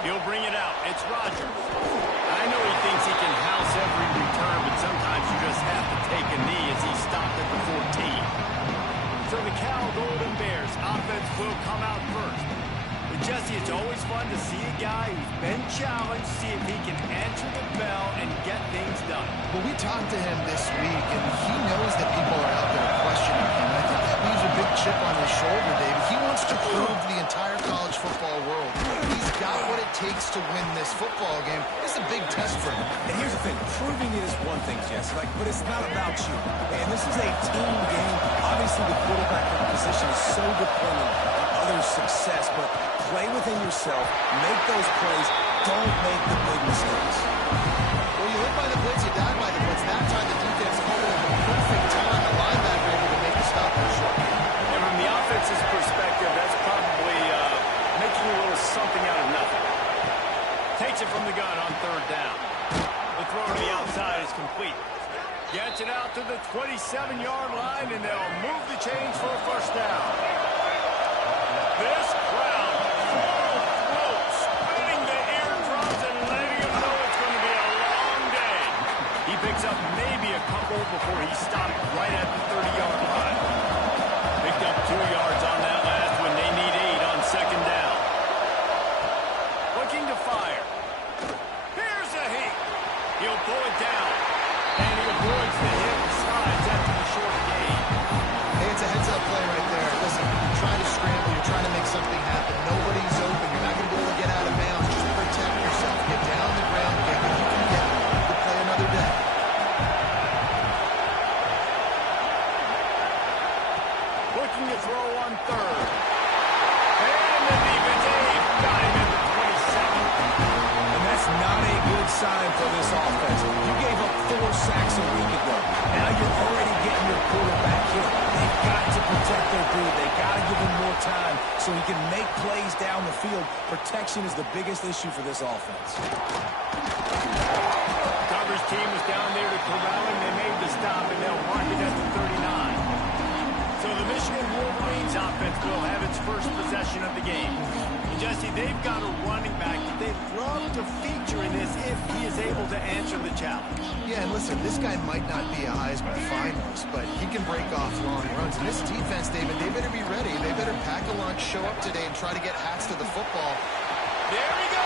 He'll bring it out. It's Rodgers. I know he thinks he can house every return, but sometimes you just have to take a knee as he stopped at the 14. So the Cal Golden Bears offense will come out first. But Jesse, it's always fun to see a guy who's been challenged, see if he can answer the bell and get things done. Well, we talked to him this week, and he knows that people are out there questioning him. I think that leaves a big chip on his shoulder, David. He wants to prove to the entire college football world he's got what it takes to win this football game. It's a big test for him. And here's the thing. Proving it is one thing, Jesse, but it's not about you. And this is a team game. Obviously, the quarterback position is so dependent on others' success, but play within yourself, make those plays, don't make the big mistakes. Well, you live by the blitz, you die by the blitz. That time the defense called it a perfect time. The linebacker able to make a stop in a short game. And from the offense's perspective, that's probably making a little something out of nothing. Takes it from the gun on third down. The throw to the outside is complete. Gets it out to the 27-yard line, and they'll move the chains for a first down. This crowd full throat, spinning the eardrums and letting them know it's going to be a long day. He picks up maybe a couple before he stopped right at the 30-yard line. Picked up 2 yards on that last one. They need 8 on second down. Looking to fire. Here's a heat. He'll pull it down. And he avoids the hit and slides after the short gain. Hey, it's a heads-up play right there. Listen, you're trying to scramble, you're trying to make something happen. Nobody's open. You're not going to be able to get out of bounds. Just protect yourself. Get down on the ground. Get what you can get. You'll play another day. Looking to throw on third. And the defense got him at the 27. And that's not a good sign for this offense. You gave up 4 sacks a week ago. Now you're already getting your quarterback hit. They've got to protect their dude. They've got to give him more time so he can make plays down the field. Protection is the biggest issue for this offense. Coverage team was down there to corral him. They made the stop, and they'll mark it at the 39. So the Michigan Wolverines offense will have its first possession of the game. Jesse, they've got a running back that they'd love to feature in this if he is able to answer the challenge. Yeah, and listen, this guy might not be a Heisman finalist, but he can break off long runs. And this defense, David, they better be ready. They better pack a lunch, show up today, and try to get hats to the football. There we go!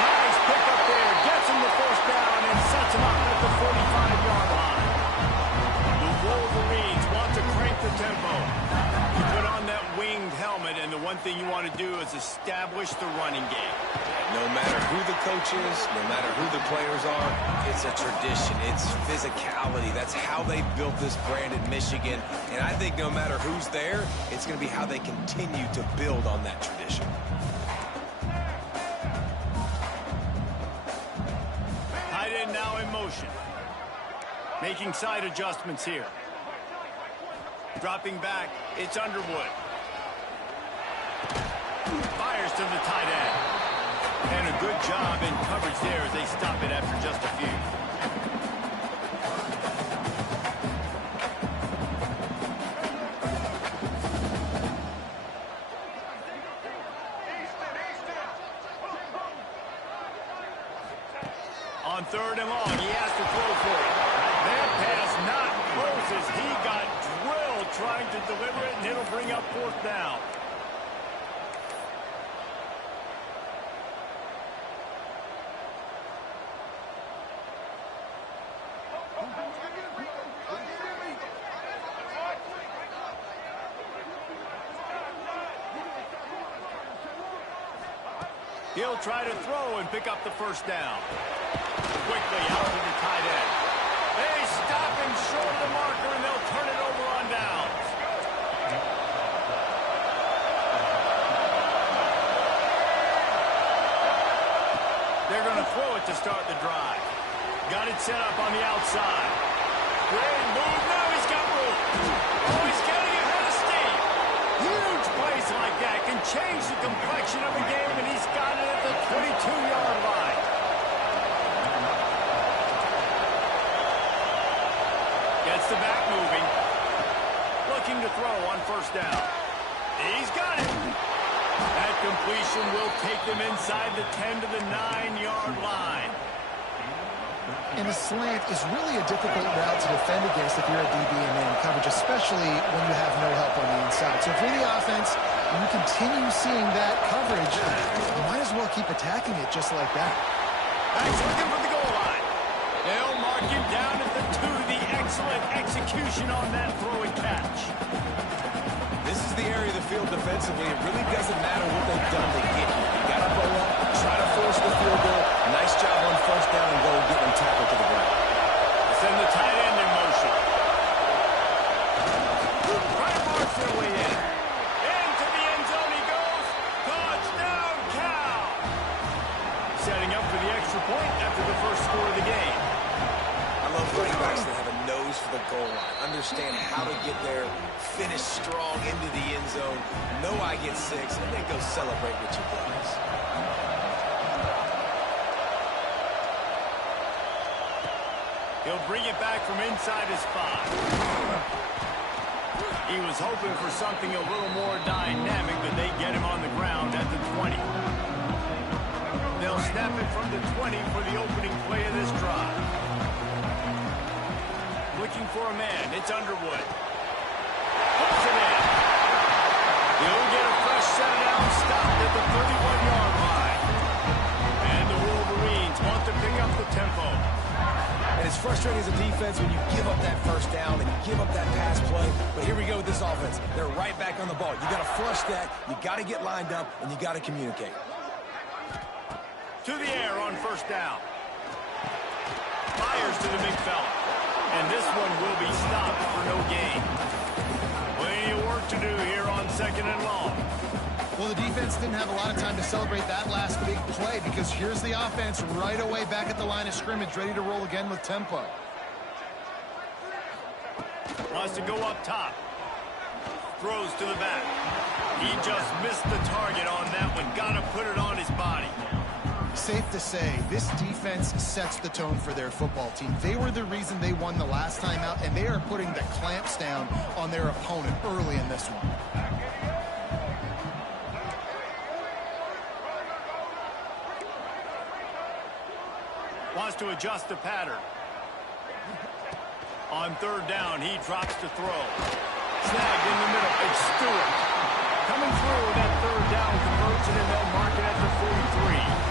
Nice pick up there. Gets him the first down and sets him up at the 45-yard line. The Wolverines want to crank the tempo. Put on that winged helmet, and the one thing you want to do is establish the running game. No matter who the coach is, no matter who the players are, it's a tradition. It's physicality. That's how they built this brand in Michigan. And I think no matter who's there, it's going to be how they continue to build on that tradition. Tight end now in motion. Making side adjustments here. Dropping back, it's Underwood. Fires to the tight end. And a good job in coverage there as they stop it after just a few. On third and long, he has to throw for it. That pass not close as he got drilled trying to deliver it, and it'll bring up fourth down. He'll try to throw and pick up the first down. Quickly out to the tight end. They stop him short of the marker, and they'll turn it over on downs. They're going to throw it to start the drive. Got it set up on the outside. Great move. Now he's got room. Oh, he's getting ahead of steam. Huge plays like that can change the complexion of a game, and he's got it at the 22-yard line. Gets the back moving. Looking to throw on first down. He's got it. At completion will take them inside the 10 to the 9-yard line. And a slant is really a difficult route to defend against if you're a DB in man coverage, especially when you have no help on the inside. So if you're the offense and you continue seeing that coverage, you might as well keep attacking it just like that. He's looking for the goal line. They'll mark him down at the 2. The excellent execution on that throw and catch. This is the area of the field defensively. It really doesn't matter what they've done to get you. You got to go up, try to force the field goal. Nice job on first down and go get them tackled to the ground. Send the tight end in motion. Right marks their way in. Into the end zone he goes. Touchdown, Cal. Setting up for the extra point after the first score of the game. I love running backs that have a nose for the goal line. Understand how to get there, finish strong into the end zone, know I get 6, and then go celebrate with your buddies. He'll bring it back from inside his 5. He was hoping for something a little more dynamic, but they get him on the ground at the 20. They'll snap it from the 20 for the opening play of this drive. Looking for a man. It's Underwood. Pulls it in. He'll get a fresh set down, stopped at the 31-yard line. And the Wolverines want to pick up the tempo. And it's frustrating as a defense when you give up that first down and you give up that pass play. But here we go with this offense. They're right back on the ball. You got to flush that, you got to get lined up, and you got to communicate. To the air on first down. Fires to the big fella. And this one will be stopped for no gain. Plenty of work to do here on 2nd and long. Well, the defense didn't have a lot of time to celebrate that last big play because here's the offense right away back at the line of scrimmage, ready to roll again with tempo. Wants to go up top. Throws to the back. He just missed the target on that one. Got to put it on his body. Safe to say, this defense sets the tone for their football team. They were the reason they won the last time out, and they are putting the clamps down on their opponent early in this one. Wants to adjust the pattern. On 3rd down, he drops to throw. Snagged in the middle. It's Stewart. Coming through that 3rd down conversion, and they'll mark it at the 43.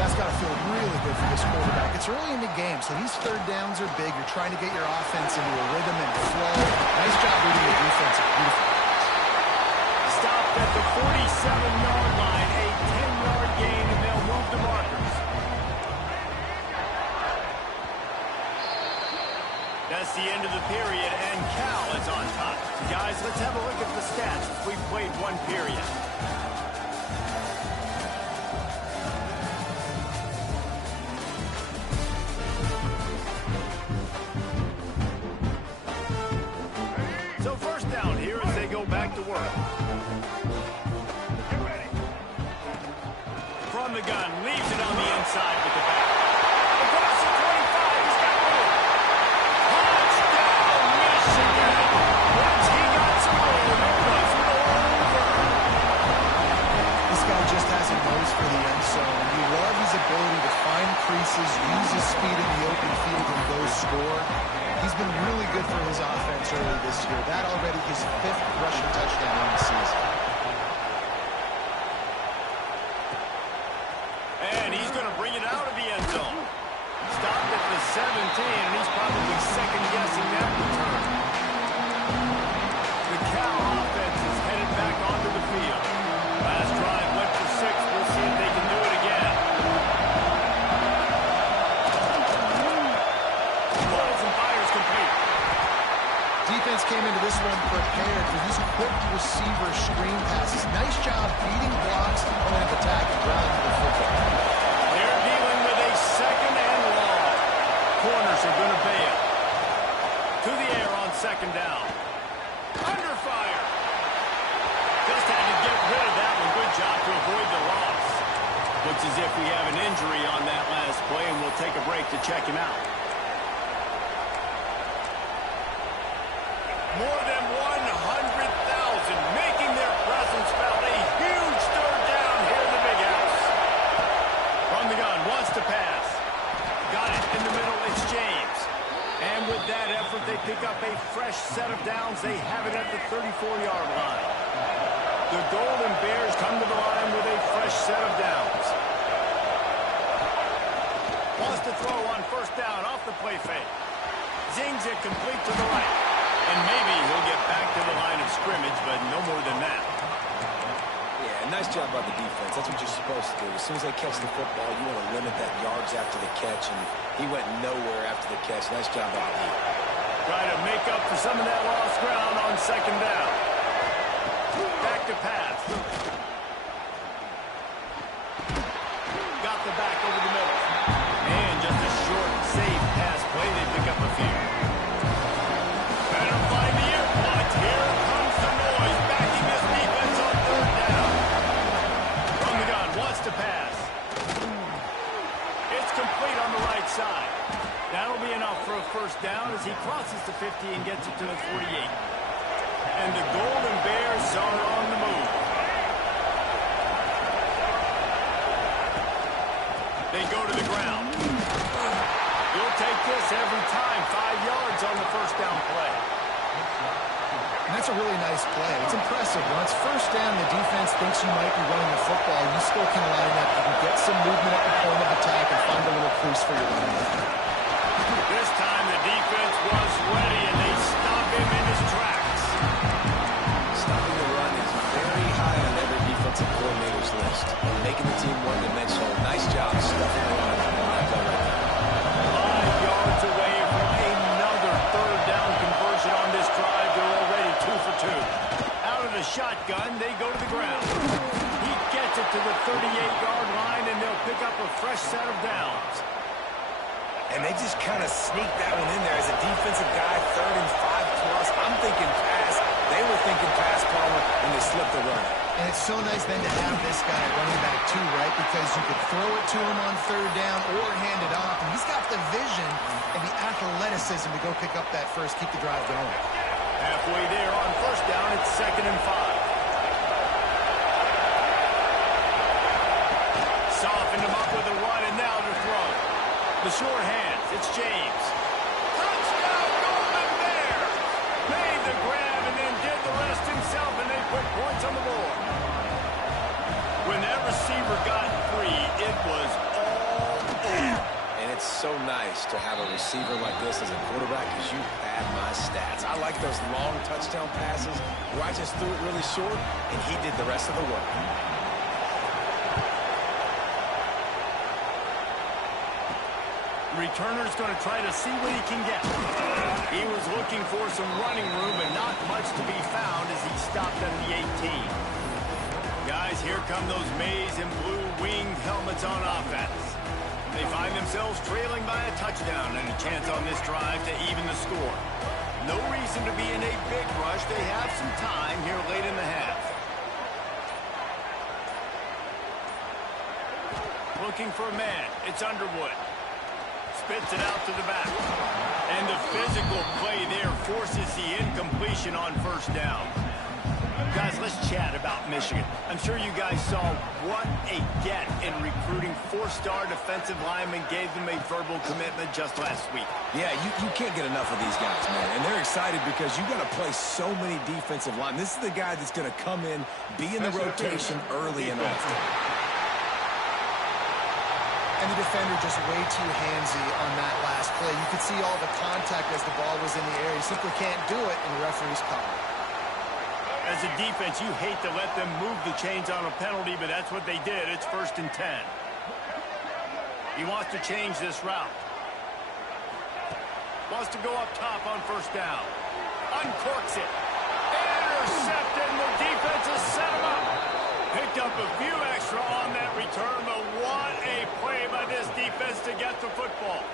That's got to feel really good for this quarterback. It's early in the game, so these 3rd downs are big. You're trying to get your offense into a rhythm and flow. Nice job reading the defense. Beautiful. Stopped at the 47-yard line. A 10-yard gain, and they'll move the markers. That's the end of the period, and Cal is on top. Guys, let's have a look at the stats as we've played one period. So first down here as they go back to work. From the gun, leaves it on the inside with the back. Across the 25, he's got room. Touchdown, Michigan. Once he got some room, it was over. This guy just has a nose for the end zone. You love his ability to find creases, use his speed in the open field, and go score. He's been really good for his offense early this year. That already his 5th rushing touchdown on the season. And he's going to bring it out of the end zone. Stopped at the 17, and he's probably second-guessing that return. The Cal offense is headed back onto the field. Last drive went for 6. We'll see if they can do it again. Pulls and fires complete. Defense came into this one prepared for these quick receiver screen passes. Nice job beating blocks and going up attack and grounding to the football. They're dealing with a 2nd and long. Corners are going to bail. To the air on 2nd down. Under fire. Just had to get rid of that one. Good job to avoid the loss. Looks as if we have an injury on that last play, and we'll take a break to check him out. More than 100,000 making their presence felt. A huge fresh set of downs. They have it at the 34-yard line. The Golden Bears come to the line with a fresh set of downs. Wants to throw on first down off the play fake. Zings it complete to the right. And maybe he'll get back to the line of scrimmage, but no more than that. Yeah, nice job by the defense. That's what you're supposed to do. As soon as they catch the football, you want to limit that yards after the catch, and he went nowhere after the catch. Nice job by the defense. Try to make up for some of that lost ground on second down. Back to pass. Got the back over the middle. And just a short, safe pass play. They pick up a few. Better find the earplugs. Here comes the noise. Backing this defense on third down. From the gun, wants to pass. It's complete on the right side. That'll be enough for a first down as he crosses the 50 and gets it to the 48. And the Golden Bears are on the move. They go to the ground. You'll take this every time. 5 yards on the first down play. And that's a really nice play. It's impressive. When it's first down, the defense thinks you might be running the football. You still can line up. You can get some movement at the point of attack and find a little crease for your running back. This time the defense was ready, and they stop him in his tracks. Stopping the run is very high on every defensive coordinator's list. Making the team one-dimensional. Nice job stuffing the run on that play right there. 5 yards away from another third down conversion on this drive. They're already 2 for 2. Out of the shotgun, they go to the ground. He gets it to the 38-yard line, and they'll pick up a fresh set of downs. And they just kind of sneaked that one in there as a defensive guy, 3rd and 5 plus. I'm thinking pass. They were thinking pass, Palmer, and they slipped the run. And it's so nice then to have this guy running back too, right? Because you could throw it to him on third down or hand it off. And he's got the vision and the athleticism to go pick up that first, keep the drive going. Halfway there on first down, it's 2nd and 5. Softened him up with a run, and now to throw. The short hands, it's James. Touchdown, Golden Bears! Made the grab and then did the rest himself, and they put points on the board. When that receiver got free, it was all over. And it's so nice to have a receiver like this as a quarterback because you had my stats. I like those long touchdown passes where I just threw it really short, and he did the rest of the work. Returner's going to try to see what he can get. He was looking for some running room, but not much to be found as he stopped at the 18. Guys, here come those maize and blue winged helmets on offense. They find themselves trailing by a touchdown and a chance on this drive to even the score. No reason to be in a big rush. They have some time here late in the half. Looking for a man. It's Underwood. Spits it out to the back. And the physical play there forces the incompletion on first down. Guys, let's chat about Michigan. I'm sure you guys saw what a get in recruiting. 4-star defensive linemen gave them a verbal commitment just last week. Yeah, you can't get enough of these guys, man. And they're excited because you got to play so many defensive linemen. This is the guy that's going to come in, be in the rotation early and often. And the defender just way too handsy on that last play. You could see all the contact as the ball was in the air. He simply can't do it, and the referee's called. As a defense, you hate to let them move the chains on a penalty, but that's what they did. It's 1st and 10. He wants to change this route. Wants to go up top on first down. Uncorks it. Intercepted, and the defense has set him up. Picked up a few extra on that return, but what a play by this defense to get the football.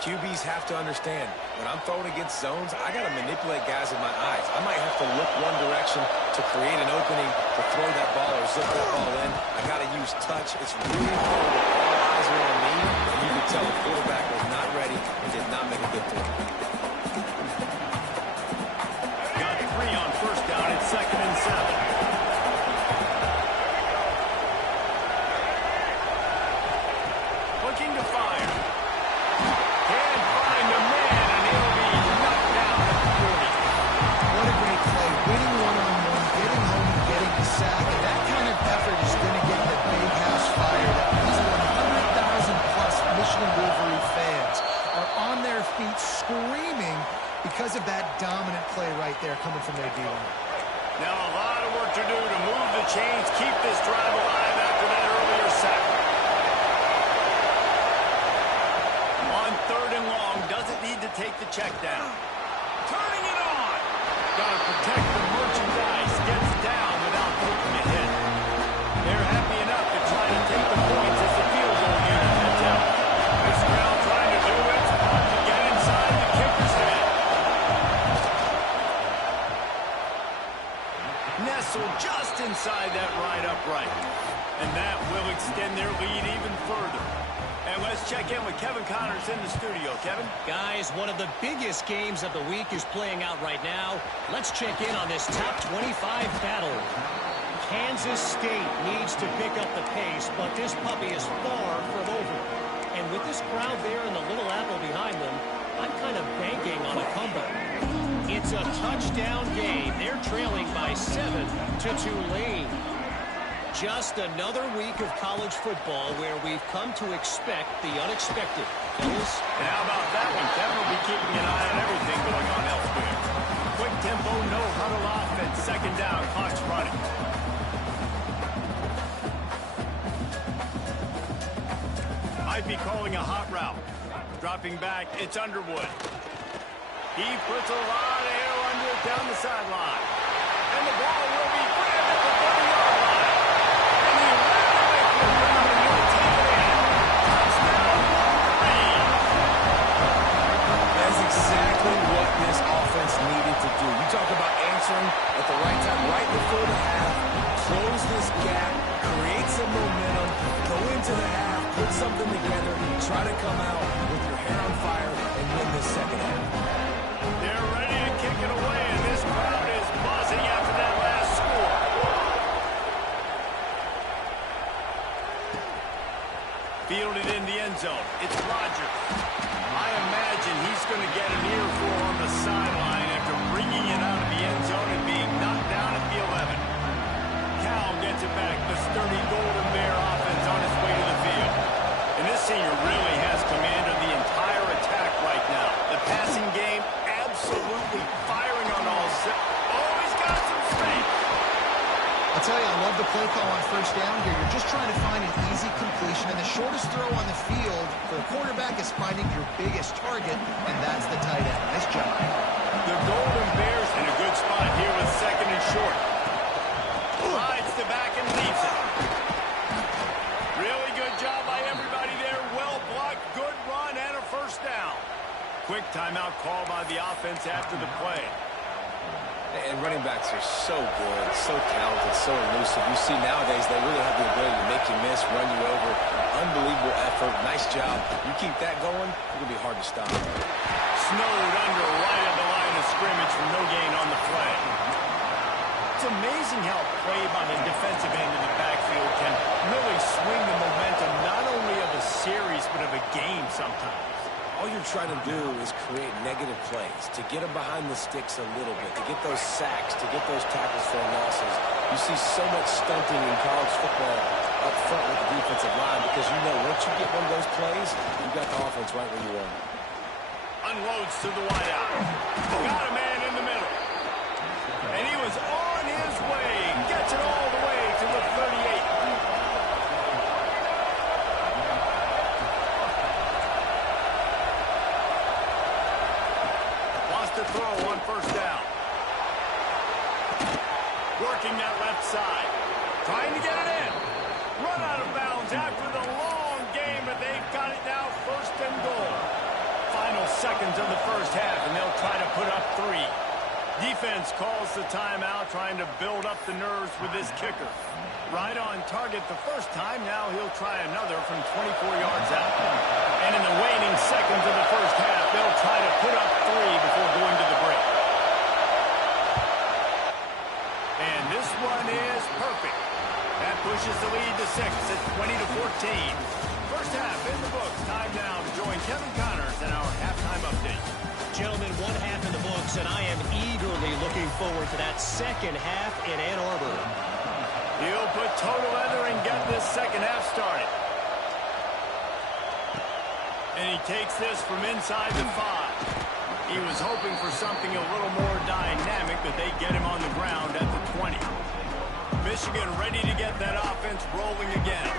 QBs have to understand, when I'm throwing against zones, I got to manipulate guys with my eyes. I might have to look one direction to create an opening to throw that ball or zip that ball in. I got to use touch. It's really important that all eyes are on me, and you can tell the quarterback was not ready and did not make a good throw. Got 3 on first down. It's 2nd and 7. Looking to fire. Can't find the man, and he'll be knocked down that will extend their lead even further. And let's check in with Kevin Connors in the studio. Kevin? Guys, one of the biggest games of the week is playing out right now. Let's check in on this top 25 battle. Kansas State needs to pick up the pace, but this puppy is far from over. And with this crowd there and the Little Apple behind them, I'm kind of banking on a comeback. It's a touchdown game. They're trailing by 7 to Tulane. Just another week of college football where we've come to expect the unexpected. Fellas? And how about that one? Kevin will be keeping an eye on everything going on elsewhere. Quick tempo, no huddle offense. Second down, clock's running. Might be calling a hot route. Dropping back, it's Underwood. He puts a lot of air under it down the sideline. And the ball will be grabbed at the 30-yard line. And he ran away from the ground and he'll take it in. Touchdown, Wolverine. That's exactly what this offense needed to do. You talk about answering at the right time, right before the half, close this gap, create some momentum, go into the half, put something together, try to come out with your hair on fire and win this second half. They're ready to kick it away, and this crowd is buzzing after that last score. Fielded in the end zone. It's Rodgers. I imagine he's going to get an earful on the sideline after bringing it out of the end zone and being knocked down at the 11. Cal gets it back. The sturdy Golden Bear offense on its way to the field. And this senior really has command of the entire attack right now. The passing game absolutely firing on all cylinders. Oh, he's got some space. I'll tell you, I love the play call on first down here. You're just trying to find an easy completion, and the shortest throw on the field for a quarterback is finding your biggest target, and that's the tight end. Nice job. The Golden Bears in a good spot here with second and short. Slides to back and leaves it. Really good job by everybody there. Well blocked, good run, and a first down. Quick timeout call by the offense after the play. And running backs are so good, so talented, so elusive. You see nowadays they really have the ability to make you miss, run you over. Unbelievable effort. Nice job. You keep that going, it'll be hard to stop. Snowed under right at the line of scrimmage for no gain on the play. It's amazing how play by the defensive end of the backfield can really swing the momentum not only of a series but of a game sometimes. All you're trying to do is create negative plays, to get them behind the sticks a little bit, to get those sacks, to get those tackles for losses. You see so much stunting in college football up front with the defensive line because you know once you get one of those plays, you got the offense right where you want. Unloads to the wideout. Got a man in the middle. And he was on his way. Gets it all the way to the 38. To throw on first down. Working that left side. Trying to get it in. Run out of bounds after the long game, but they've got it now first and goal. Final seconds of the first half, and they'll try to put up 3. Defense calls the timeout, trying to build up the nerves with this kicker. Right on target the first time. Now he'll try another from 24 yards out. And in the waning seconds of the first half, they'll try to put up 3 before going to the break. And this one is perfect. That pushes the lead to 6 at 20-14. First half in the books. Time now to join Kevin Connors in our halftime update. Gentlemen, one half in the books, and I am eagerly looking forward to that second half in Ann Arbor. He'll put total leather and get this second half started. And he takes this from inside the 5. He was hoping for something a little more dynamic, but they get him on the ground at the 20. Michigan ready to get that offense rolling again.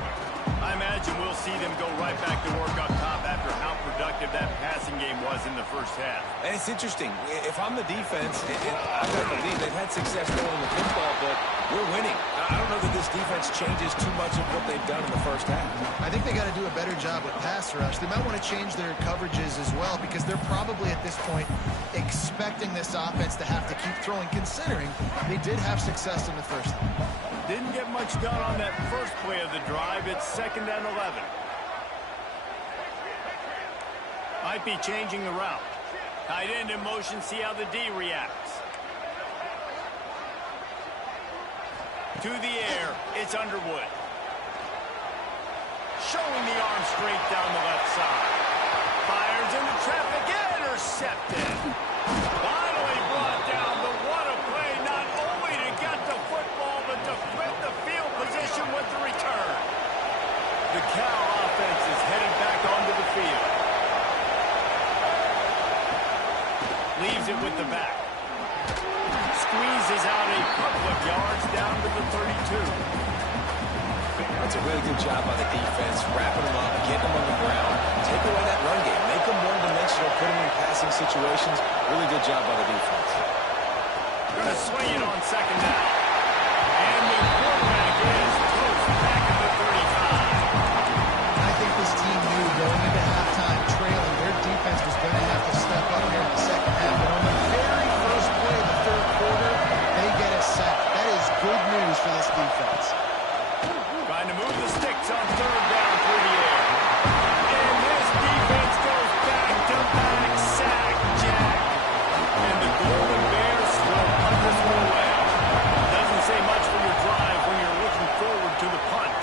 I imagine we'll see them go right back to work up top after how productive that passing game was in the first half. And it's interesting. If I'm the defense, and I've got to believe they've had success throwing the football, but we're winning. I don't know that this defense changes too much of what they've done in the first half. I think they got to do a better job with pass rush. They might want to change their coverages as well because they're probably at this point expecting this offense to have to keep throwing, considering they did have success in the first half. Didn't get much done on that first play of the drive. It's 2nd and 11. Might be changing the route. Tight end in motion, see how the D reacts. To the air, it's Underwood. Showing the arm straight down the left side. Fires into traffic, intercepted. Finally brought down, but what a play, not only to get the football, but to flip the field position with the return. The Cal offense is headed back onto the field. Leaves it with the back. Squeezes out a couple of yards down to the 32. That's a really good job by the defense, wrapping them up, getting them on the ground, take away that run game, make them one-dimensional, put them in passing situations. Really good job by the defense. Going to swing it on 2nd down. And the quarterback is close back at the 35. I think this team knew going into halftime trailing, their defense was going to have to step up here in the second half. But on the very first play of the third quarter, they get a sack. That is good news for this defense. Trying to move the sticks on 3rd down through the air. And this defense goes back-to-back sack jack. And the Golden Bears will punt this one away. Doesn't say much for your drive when you're looking forward to the punt.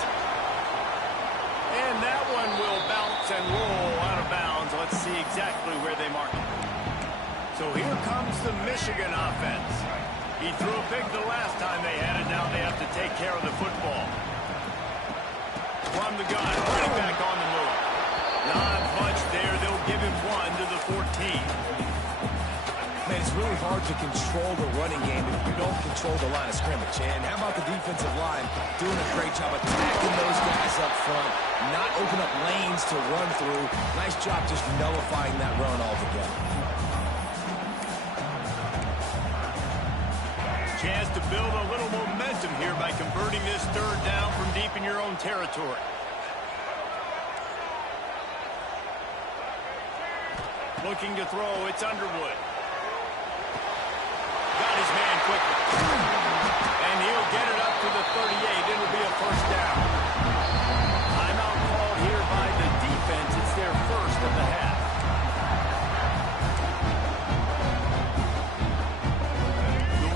And that one will bounce and roll out of bounds. Let's see exactly where they mark it. So here comes the Michigan offense. He threw a pick the last time they had it. Now they have to take care of the football. From the gun, running back on the move. Not much there. They'll give him 1 to the 14. Man, it's really hard to control the running game if you don't control the line of scrimmage. And how about the defensive line doing a great job attacking those guys up front, not open up lanes to run through. Nice job just nullifying that run altogether. Chance to build a little momentum here by converting this 3rd down from deep in your own territory. Looking to throw, it's Underwood. Got his man quickly. And he'll get it up to the 38. It'll be a 1st down. Timeout called here by the defense. It's their first of the half.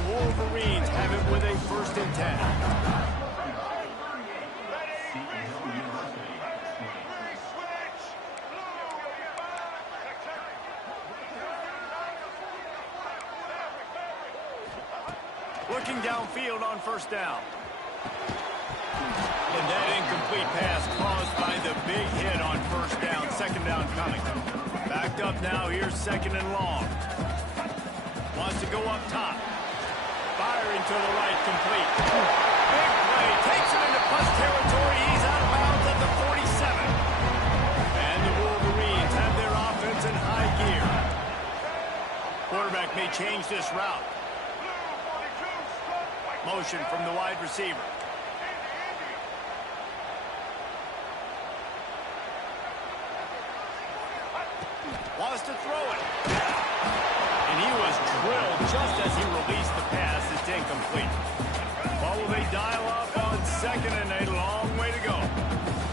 Wolverines have it with a 1st and 10. Looking downfield on 1st down. And that incomplete pass caused by the big hit on 1st down. 2nd down coming. Backed up now. Here's 2nd and long. Wants to go up top. Firing to the right, complete. Big play, takes him into plus territory. He's out of bounds at the 47. And the Wolverines have their offense in high gear. Quarterback may change this route. Motion from the wide receiver. Wants to throw it. And he was drilled just as he released the pass. It's incomplete. What will they dial up on 2nd and a long way to go?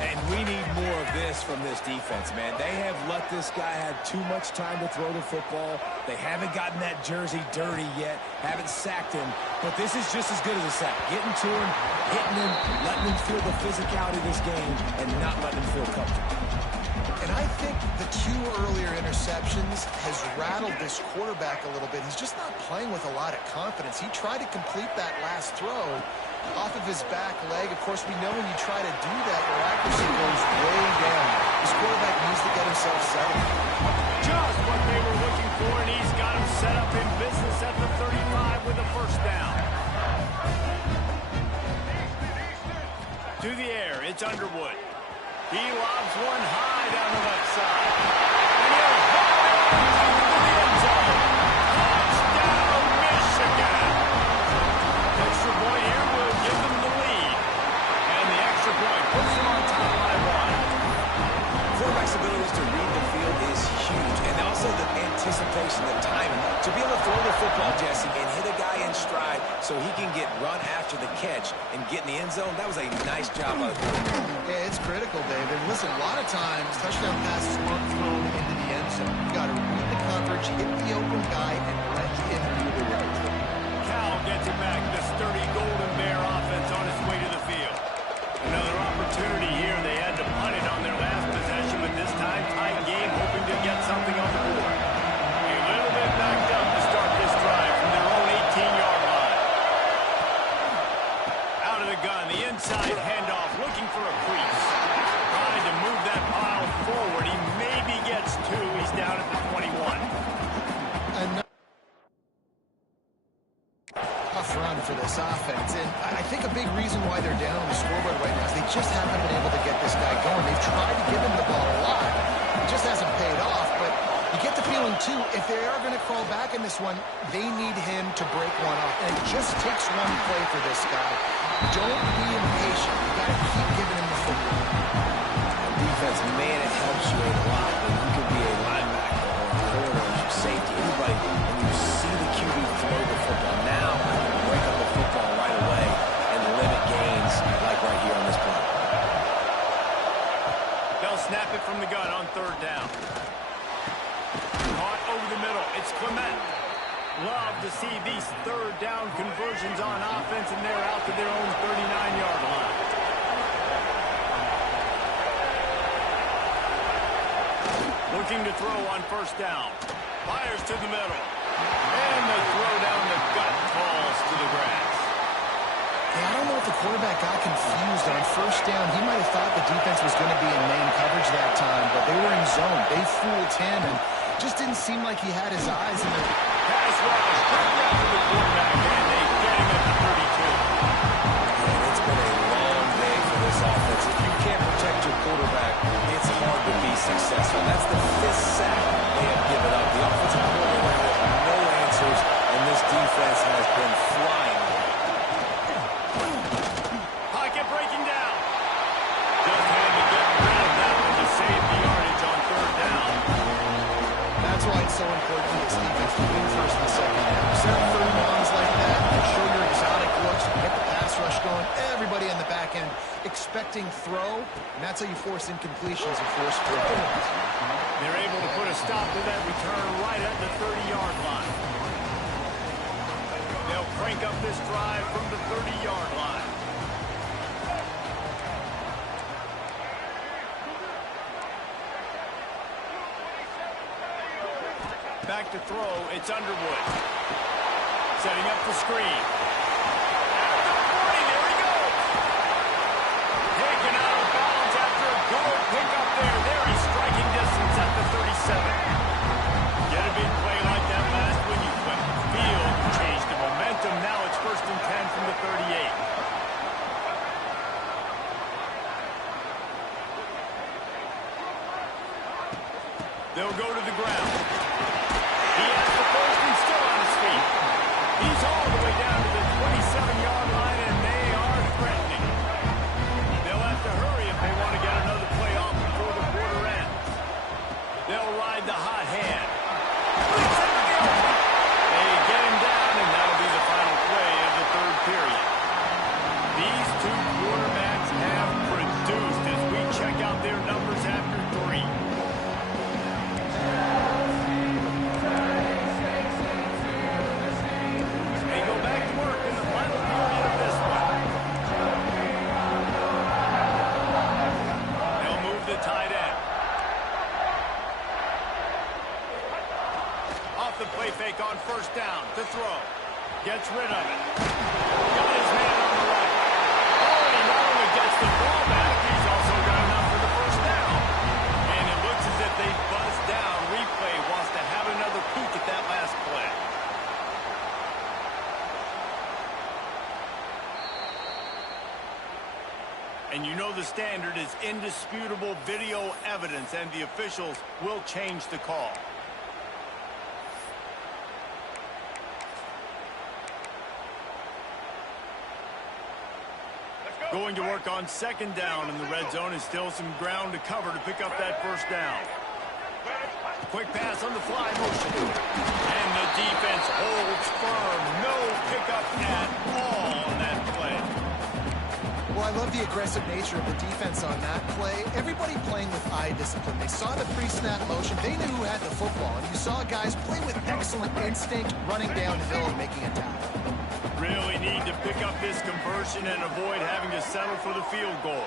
And we need more of this from this defense, man. They have let this guy have too much time to throw the football. They haven't gotten that jersey dirty yet, haven't sacked him. But this is just as good as a sack. Getting to him, hitting him, letting him feel the physicality of this game, and not letting him feel comfortable. And I think the 2 earlier interceptions has rattled this quarterback a little bit. He's just not playing with a lot of confidence. He tried to complete that last throw off of his back leg. Of course, we know when you try to do that, your accuracy goes way down. This quarterback needs to get himself settled. Just what they were looking for, and he's got him set up in business at the 35 with a 1st down. To the air, it's Underwood. He lobs one high down the left side. And he'll haul it into the end zone. Touchdown, Michigan. Extra point here will give them the lead. And the extra point puts them on top by 1. Quarterback's abilities to read the field is huge. And also the anticipation, the timing. To be able to throw the football, Jesse, and hit a guy in stride so he can get run after the catch and get in the end zone, that was a nice job by the quarterback. Yeah, it's critical, David. Listen, a lot of times, touchdown passes aren't thrown into the end zone. You got to read the coverage, hit the open guy, and let him do the rest. Cal gets it back. The sturdy Golden Bear offense on its way to the field. Another opportunity here. They had to punt it on their last possession, but this time tight game, hoping to get something on the board. A little bit backed up to start this drive from their own 18-yard line. Out of the gun, the inside handoff, looking for a crease. Trying to move that pile forward. He maybe gets two. He's down at the 21. Tough run for this offense, and I think a big reason why they're down on the scoreboard right now is they just haven't been able to get this guy going. They've tried to give him the ball a lot. It just hasn't paid off, but you get the feeling, too, if they are going to crawl back in this one, they need him to break one off, and it just takes one play for this guy. Don't be impatient. You got to keep giving him the football. Defense, man, it helps you a lot when you can be a linebacker or a corner or safety, anybody, when you see the QB throw the football. Now you can break up the football right away and limit gains like right here on this play. They'll snap it from the gun on third down. Caught over the middle. It's Clement. Love to see these third down conversions on offense, and they're out to their own 39-yard line. Looking to throw on first down. Fires to the middle. And the throw down the gut falls to the grass. Yeah, I don't know if the quarterback got confused on first down. He might have thought the defense was going to be in man coverage that time, but they were in zone. They fooled him, and just didn't seem like he had his eyes in the pass rush. Bring down to the quarterback, and they get him at the 32. And it's been a long day for this offense. If you can't protect your quarterback, it's hard to be successful. That's the fifth sack they have given up. The offensive coordinator has no answers, and this defense has been flying. Pocket breaking down. Just had to get rid of that one to save the yardage on third down. That's why it's so important for this defense to win first and second down. Set up third downs like that, and show your exotic looks, get the pass rush going, everybody on the back end expecting throw, and that's how you force incompletions and force fourth downs. They're able to put a stop to that return right at the 30-yard line. They'll crank up this drive from the 30-yard line. Back to throw, it's Underwood. Setting up the screen. At the 40, there he goes. Taken out of bounds after a good pickup there. There he's striking distance at the 37. Get a big play like that last when you flip the field. Change the momentum. Now it's first and 10 from the 38. They'll go to the ground. He has the first and still on his feet. He's all the way down to the 27-yard line, and they are threatening. They'll have to hurry if they want to get another play off before the quarter ends. They'll ride the hot hand. They get him down, and that'll be the final play of the third period. These two quarterbacks have produced as we check out their numbers after three. The play fake on first down to throw. Gets rid of it. Got his man on the right. Oh, and he not only gets the ball back, he's also got enough for the first down. And it looks as if they buzzed down. Replay wants to have another peek at that last play. And you know the standard is indisputable video evidence, and the officials will change the call. Going to work on second down in the red zone, and still some ground to cover to pick up that first down. Quick pass on the fly motion. And the defense holds firm. No pickup at all on that play. Well, I love the aggressive nature of the defense on that play. Everybody playing with eye discipline. They saw the pre-snap motion. They knew who had the football. And you saw guys play with excellent instinct, running downhill and making a tackle. Really need to pick up this conversion and avoid having to settle for the field goal.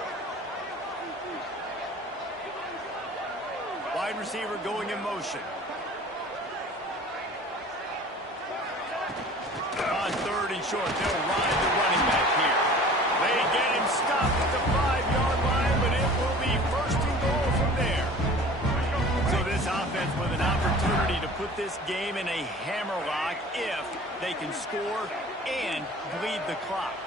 Wide receiver going in motion. On 3rd and short, they'll ride the running back here. They get him stopped at the 5-yard line, but it will be 1st and goal from there. So this offense with an opportunity to put this game in a hammerlock if they can score and bleed the clock.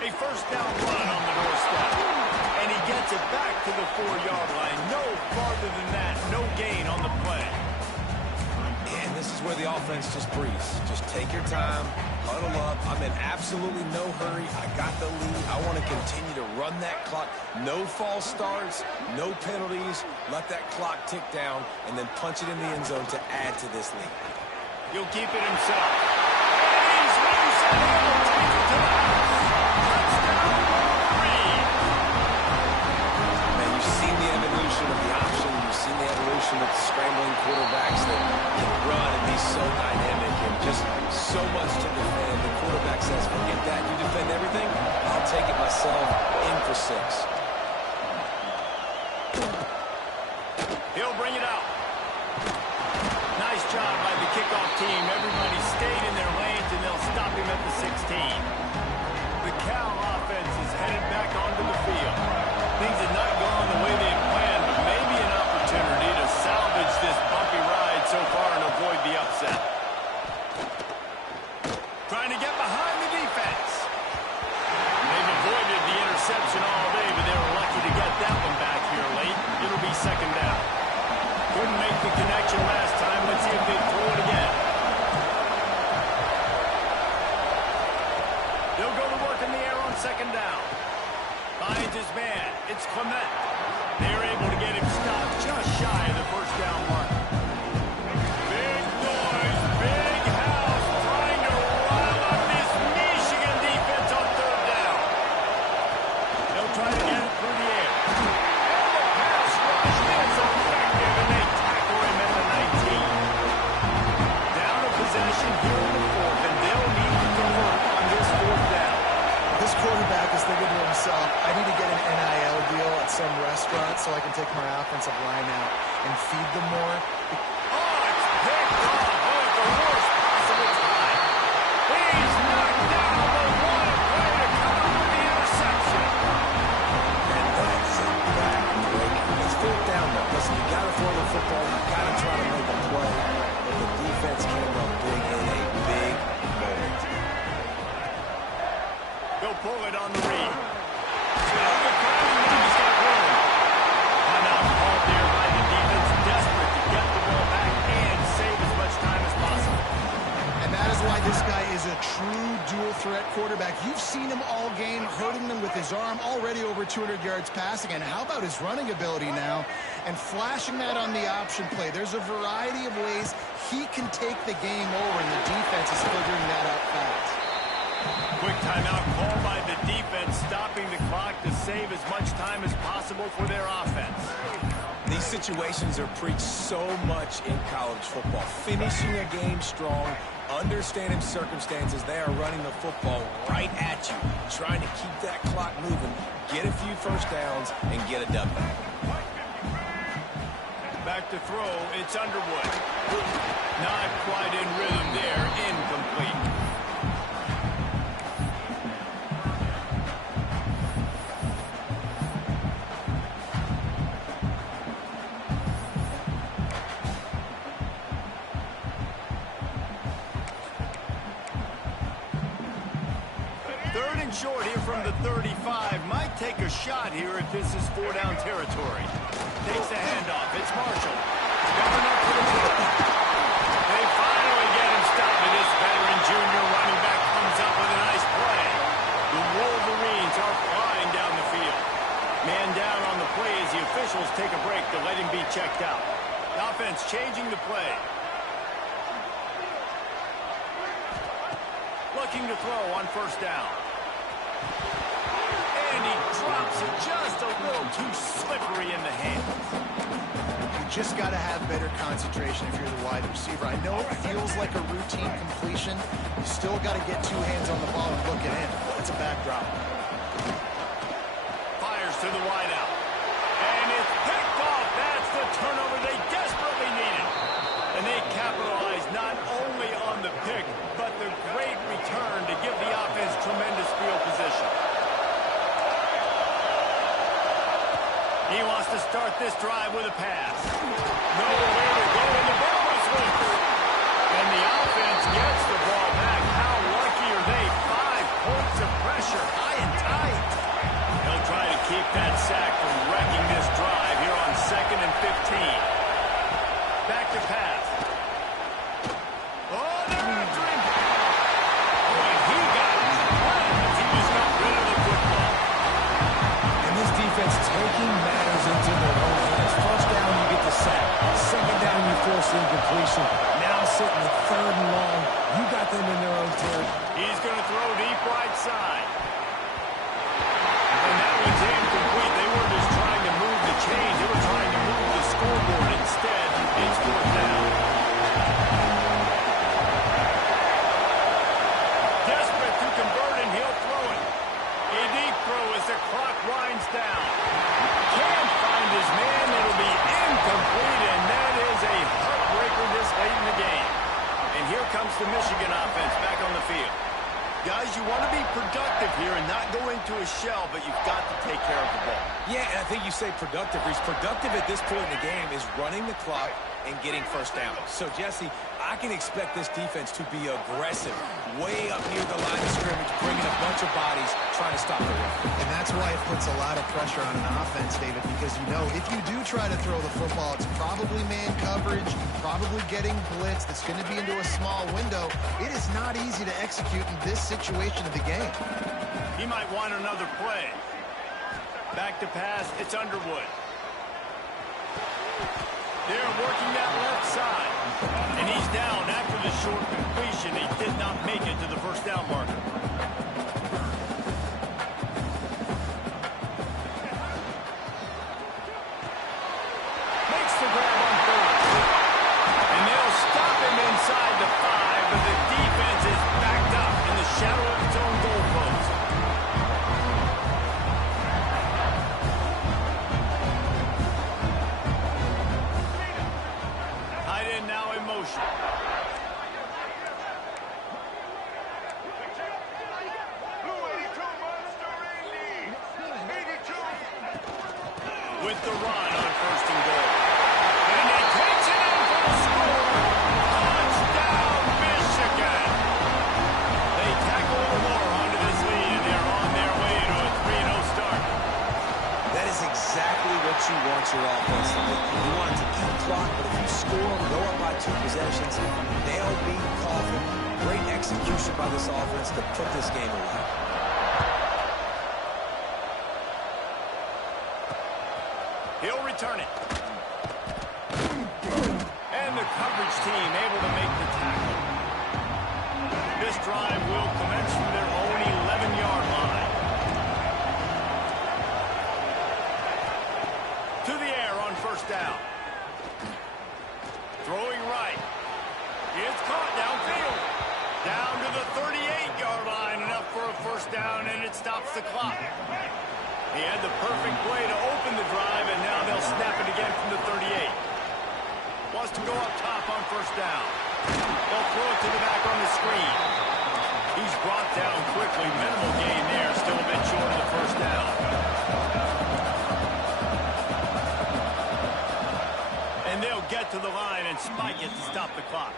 A 1st down run on the doorstep. And he gets it back to the 4-yard line. No farther than that. No gain on the play. And this is where the offense just breathes. Just take your time, huddle up. I'm in absolutely no hurry. I got the lead. I want to continue to run that clock. No false starts, no penalties. Let that clock tick down and then punch it in the end zone to add to this lead. He'll keep it himself. And he's loose and he'll take it to the house. Touchdown, Reed. Man, you've seen the evolution of the option. You've seen the evolution of scrambling quarterbacks that can run and be so dynamic and just so much to defend. The quarterback says, forget that. You defend everything, I'll take it myself. In for 6. He'll bring it out. Nice job by the kickoff team. Everybody stayed in their lanes, and they'll stop him at the 16. The Cal offense is headed back onto the field. Things have not gone the way they had planned, but maybe an opportunity to salvage this bumpy ride so far and avoid the upset. Trying to get behind the defense. They've avoided the interception all day, but they were lucky to get that one back here late. It'll be 2nd down. Couldn't make the connection last time. Let's see if they throw it again. They'll go to work in the air on 2nd down. Finds his man. It's Clement. They're able to get him stopped just shy of the 1st down mark. Big noise, big house, trying to rile up this Michigan defense on 3rd down. They'll try to get it through the air. And the pass rush is effective, and they tackle him at the 19. Down a possession here in the 4th, and they'll need to convert on this 4th down. This quarterback is thinking to himself, I need to get an NIL deal at some restaurant so I can take my offensive line out and feed them more. Oh, it's picked off. Oh, at the worst possible time. He's knocked down the one play to come up with the interception. And that's a back-breaker. It's 4th down, though. Listen, you got to throw the football. You got to try to make a play. But the defense came up big in a big moment. They'll pull it on the read. Now the crowd knows that room. Timeout called there by the defense, desperate to get the ball back and save as much time as possible. And that is why this guy is a true dual-threat quarterback. You've seen him all game, hurting them with his arm, already over 200 yards passing. And how about his running ability now? And flashing that on the option play. There's a variety of ways he can take the game over, and the defense is figuring that out fast. Quick timeout called by the defense, stopping the clock to save as much time as possible for their offense. These situations are preached so much in college football. Finishing a game strong, understanding circumstances. They are running the football right at you, trying to keep that clock moving, get a few 1st downs, and get a W. Back to throw, it's Underwood. Not quite in rhythm there, incomplete. Short here from the 35. Might take a shot here if this is 4-down territory. Takes the handoff. It's Marshall. Going up to the field. They finally get him stopped, and this veteran junior running back comes up with a nice play. The Wolverines are flying down the field. Man down on the play as the officials take a break to let him be checked out. The offense changing the play. Looking to throw on first down. And he drops it just a little too slippery in the hands. You just got to have better concentration if you're the wide receiver. I know it feels like a routine completion. You still got to get two hands on the ball and look it in. It's a back drop. Fires to the wide out. And it's picked off. That's the turnover they desperately needed. And they capitalize not only on the pick, but the great return to give the offense tremendous field position. He wants to start this drive with a pass. Nowhere to go, and the ball is loose. And the offense gets the ball back. How lucky are they? 5 points of pressure, high and tight. He'll try to keep that sack from wrecking this drive here on 2nd and 15. Back to pass. Oh, they're in a drink. Oh, and he got it. He just got rid of the football. And this defense taking matters into their own hands. First down, you get the sack. Second down, you force the incompletion. Now sitting at 3rd and long. You got them in their own territory. He's going to throw deep right side. And that one's incomplete. They weren't just trying to move the chains. They were trying to move the scoreboard. Instead, it's 4th down. Desperate to convert, and he'll throw it. A deep throw as the clock winds down. Can't find his man. It'll be incomplete, and that is a heartbreaker this late in the game. And here comes the Michigan offense back on the field. Guys, you want to be productive here and not go into a shell, but you've got to take care of the ball. Yeah, and I think you say productive. He's productive at this point in the game is running the clock and getting first down. So, Jesse, I can expect this defense to be aggressive, way up near the line of scrimmage, bringing a bunch of bodies, trying to stop the run. And that's why it puts a lot of pressure on an offense, David, because you know if you do try to throw the football, it's probably man coverage, probably getting blitz, that's going to be into a small window. It is not easy to execute in this situation of the game. He might want another play. Back to pass, it's Underwood. They're working that left side. And he's down after the short completion. He did not make it to the first down marker. Makes the grab on 3rd. And they'll stop him inside the 5, but the defense is backed up in the shadow of its own goalpost. Tight end now in motion. With the run on 1st and goal. And he takes it in for the score. Touchdown, Michigan. They tack a little more onto this lead, and they're on their way to a 3-0 start. That is exactly what you want your offense to do. You want it to eat clock, but if you score, go up by 2 possessions, nail beat coffin. Great execution by this offense to put this game away. He'll return it. And the coverage team able to make the tackle. This drive will commence from their own 11-yard line. To the air on first down. Throwing right. It's caught downfield. Down to the 38-yard line. Enough for a first down, and it stops the clock. He had the perfect play to open the drive, and now they'll snap it again from the 38. Wants to go up top on first down. They'll throw it to the back on the screen. He's brought down quickly. Minimal gain there. Still a bit short of the first down. And they'll get to the line and spike it to stop the clock.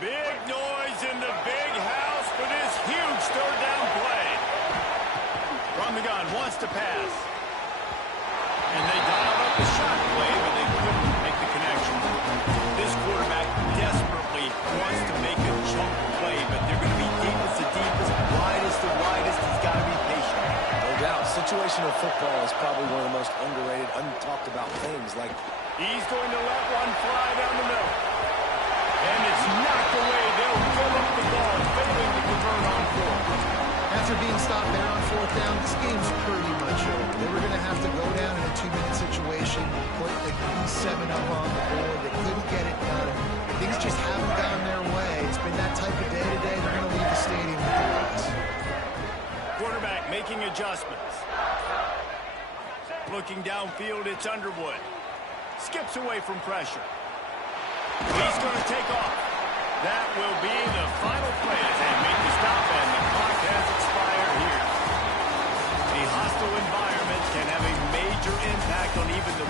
Big noise in the big house for this huge 3rd down play. From the gun, wants to pass. And they dialed up the shot play, but they couldn't make the connection. This quarterback desperately wants to make a chunk play, but they're going to be deep as the situational football is probably one of the most underrated, untalked about things. Like, he's going to let one fly down the middle. And it's knocked away. They'll give up the ball, failing to convert on fourth. After being stopped there on fourth down, this game's pretty much over. They were going to have to go down in a 2-minute situation, put at least 7 up on the board. They couldn't get it done. Things just haven't gone their way. It's been that type of day today. They're going to leave the stadium with the loss. Quarterback making adjustments. Looking downfield, it's Underwood. Skips away from pressure. He's going to take off. That will be the final play as they make the stop, and the clock has expired here. A hostile environment can have a major impact on even the